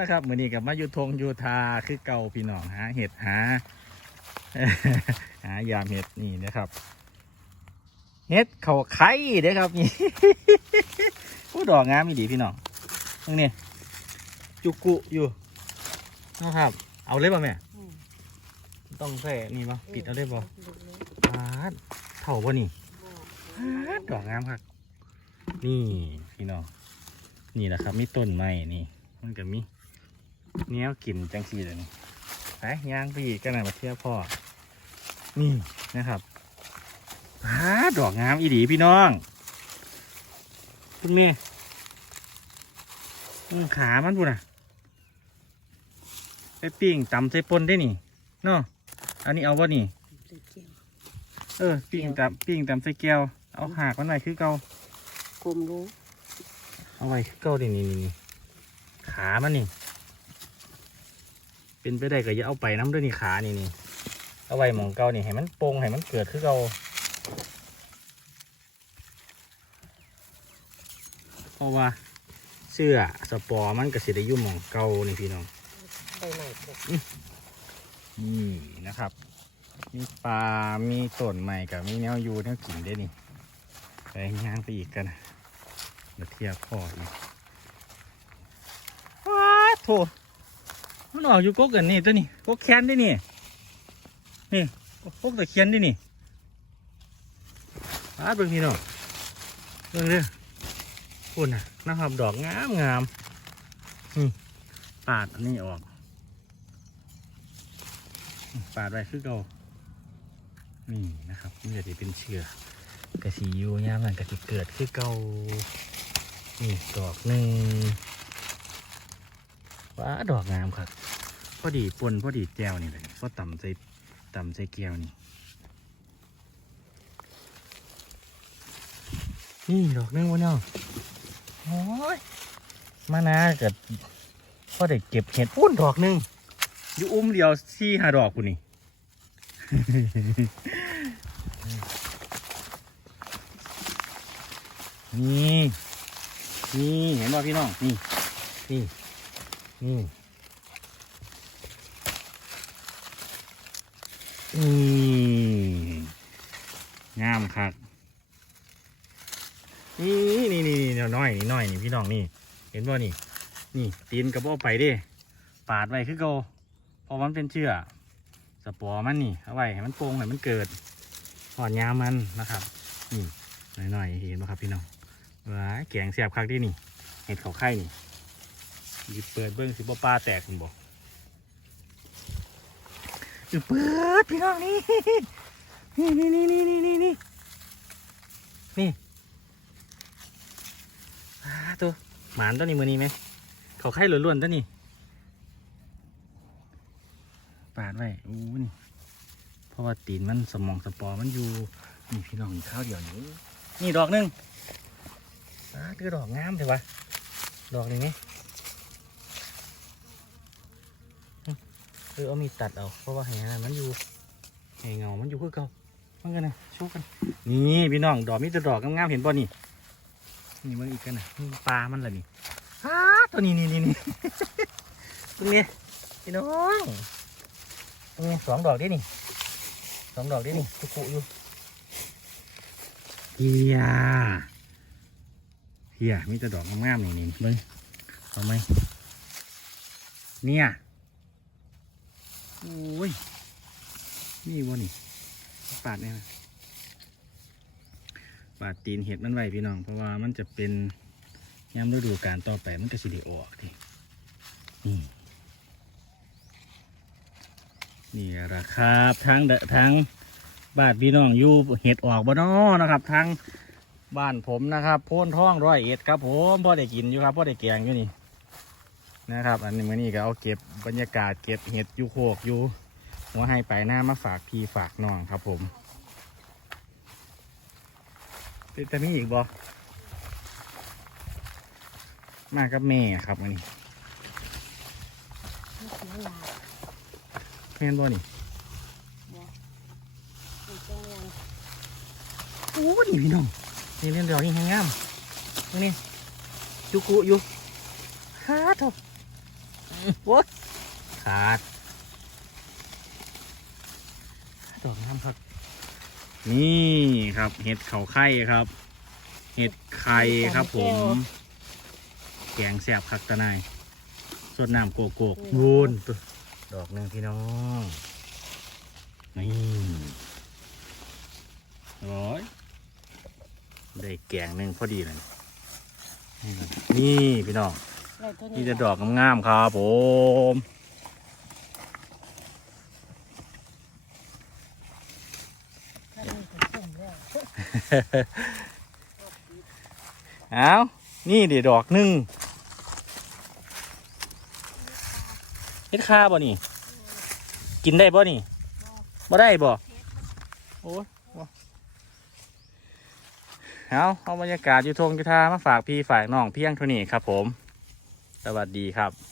นะครับมื้อนี้กับมาอยู่ทงอยู่ทาคือเก่าพี่น้องหาเห็ดหาหายามเห็ดนี่นะครับ เห็ดเขาไข่เด้อครับนี่ผู้ดอกงามอีดีพี่น้องตรงนี้จุกุอยู่นะครับ เอาเลยป่ะแม่อืมต้องใส่นี่ป่ะปิดเอาได้ป่ะปาดเท่าป่ะนี่ปาดดอกงามครับนี่พี่น้องนี่แหละครับมีต้นไม้นี่ มันก็มี แนวกินจังสีเลยนี่ไปย่างไปอีกกันหน่อยมาเที่ยวพ่อ นี่นะครับฮาดอกงามอีดีพี่น้องคุณเมียอืมขามันพูดนะไปปิ้งตำใส่ปนได้นี่เนาะอันนี้เอาวะนี่ใส่เกี๊ยวเออ ปิ้งตำปิ้งตำใส่แก้ว เอาหากมันหน่อยคือเก่ากลมรู้ เอาไว้คือเก่าดินี่นี่นี่ขามันนี่ เป็นไปได้ก็อย่าเอาไปน้ำด้วยนี่ขานี่นี่เอาไว้หมองเก่านี่ให้มันโปร่งให้มันเกิดคือเก่าเพราะว่าเสื้อสปอร์มันก็สิได้อยุ่หมองเก่านี่พี่น้องใบใหม่ปกนี่นะครับ มีปลา มีต้นใหม่กับมีแนวอยูแนวกินได้นี่ไปย่างไปอีกกันนะมาเทียบพ่ออีกว้าโถ มันออกอยู่กกกันนี่ตัวนี้กกแคนได้นี่นี่กกตะเคียนได้นี่ปาดเบิ่งนี่เนาะเบิ่งเด้อคุณน่ะนะครับดอกงามงามนี่ปาดอันนี้ออก ปาดไว้คือเก่านี่นะครับมันจะเป็นเชื้อกระสีอยูยามมันกระสิเกิดคือเก่านี่ดอกหนึ่ง ว้าดอกงามครับพอดีปนพอดีแก้วนี่เลยพอต่ำใส่ต่ำใส่แก้วนี่นี่ดอกหนึงวะเนาะโอ้ยมานาเกิดพอได้เก็บเห็ดปุ้นดอกหนึงอยู่อุ้มเดียวสี่หาดอกกูนี่นี่ นี่ เห็นป่ะพี่น้อง นี่ นี่ นี่อืมงามคักนี่นี่นี่นี่น้อยนี่น้อยนี่พี่น้องนี่ เห็นป่นี่ นี่ตีนกระบอไปดิปาดไว้คือเกาเพราะมันเป็นเชื้อสปอร์มันนี่เอาไว้ให้มันโป่งให้มันเกิดหอดยามันนะครับนี่น่อยๆเห็นไหมครับพี่น้องว้าแกงแสบคักที่นี่ เห็ดเขาไข่นี่ หยิเปิดเบิ้งสิบ่ปลาแตกคุณบอกหยิบเปิดพี่น้องนี่นี่นี่นี่นี่นี่นี่นี่นี่ตัวหมานตัวนี้มือนี้ไหมเขาไข่ล้วนๆตัวนี้ปาดไว้อู้นี่เพราะว่าตีนมันสมองสปอร์มันอยู่นี่พี่น้องข้าวเดียวนี้นี่ดอกหนึ่งปาดคือดอกงามเลยวะดอกนี้ไห เออเอามีดตัดเอาเพราะว่าแหงมันอยู่แหงเงา มันอยู่คือเก่ามันกันนะชูกัน นี่พี่น้องดอกมีแต่ดอกงามๆเห็นป่ะนี่ นี่มันอีกกันนะนี่ปลามันละนี่อ้าตัวนี้นี่นี่นี่ ตรงนี้พี่น้องตรงนี้สองดอกดินี่สองดอกดินี่ตุกุอยู่เฮียเฮียมีแต่ดอกงามๆนี่นี่เบิ้งเอาไหมเนี่ย โอ้ย นี่วะนี่ปาดเนี่ยปาดตีนเห็ดมันไว้พี่น้อง เพราะว่ามันจะเป็นยามฤดูกาลต่อไปมันก็สิได้ออกทีนี่นี่ละครับทั้งทั้งบ้านพี่น้องอยู่เห็ดออกบ่นอนะครับทั้งบ้านผมนะครับโพนท้องร้อยเอ็ดครับผมพ่อได้กินอยู่ครับพ่อได้แกงอยู่นี่ นะครับ อันนี้มื่อนี้ก็เอาเก็บบรรยากาศเก็บเห็ดยูโคกยู่หัวให้ไปหน้ามาฝากพี่ฝากน้องครับผมเป็นแต่มีอีกบ่มากับแม่ครับวันนี้ไม่เสียลาแม่นบ่นี่โอ้นี่พี่น้องนี่เล่นดอกนี่แห้งงามนี่นี่จุกุอยู่ฮ่าโถ โอ๊ยขาดดอกน้ำครับ นี่ครับ เห็ดเขาไข่ครับ เห็ดไข่ครับผม แกงแสบคักตะนายสดน้ำโกโก้วูนตัวดอกหนึ่งพี่น้องนี่โอ้ยได้แกงหนึ่งพอดีเลยนี่ก่อนนี่พี่น้องได้ตัว นี้นี่จะดอกงามๆครับผมอันนี้ก็ส้มแล้วเอานี่เดี๋ยวดอกหนึ่งเฮ็ดคาบ่นี่ กินได้บ่นี่บ่ได้บ่โอ้ยบ่เอาเอาบรรยากาศอยู่ทงจุทามาฝากพี่ฝากน้องเพียงเท่านี้ครับผม สวัสดีครับ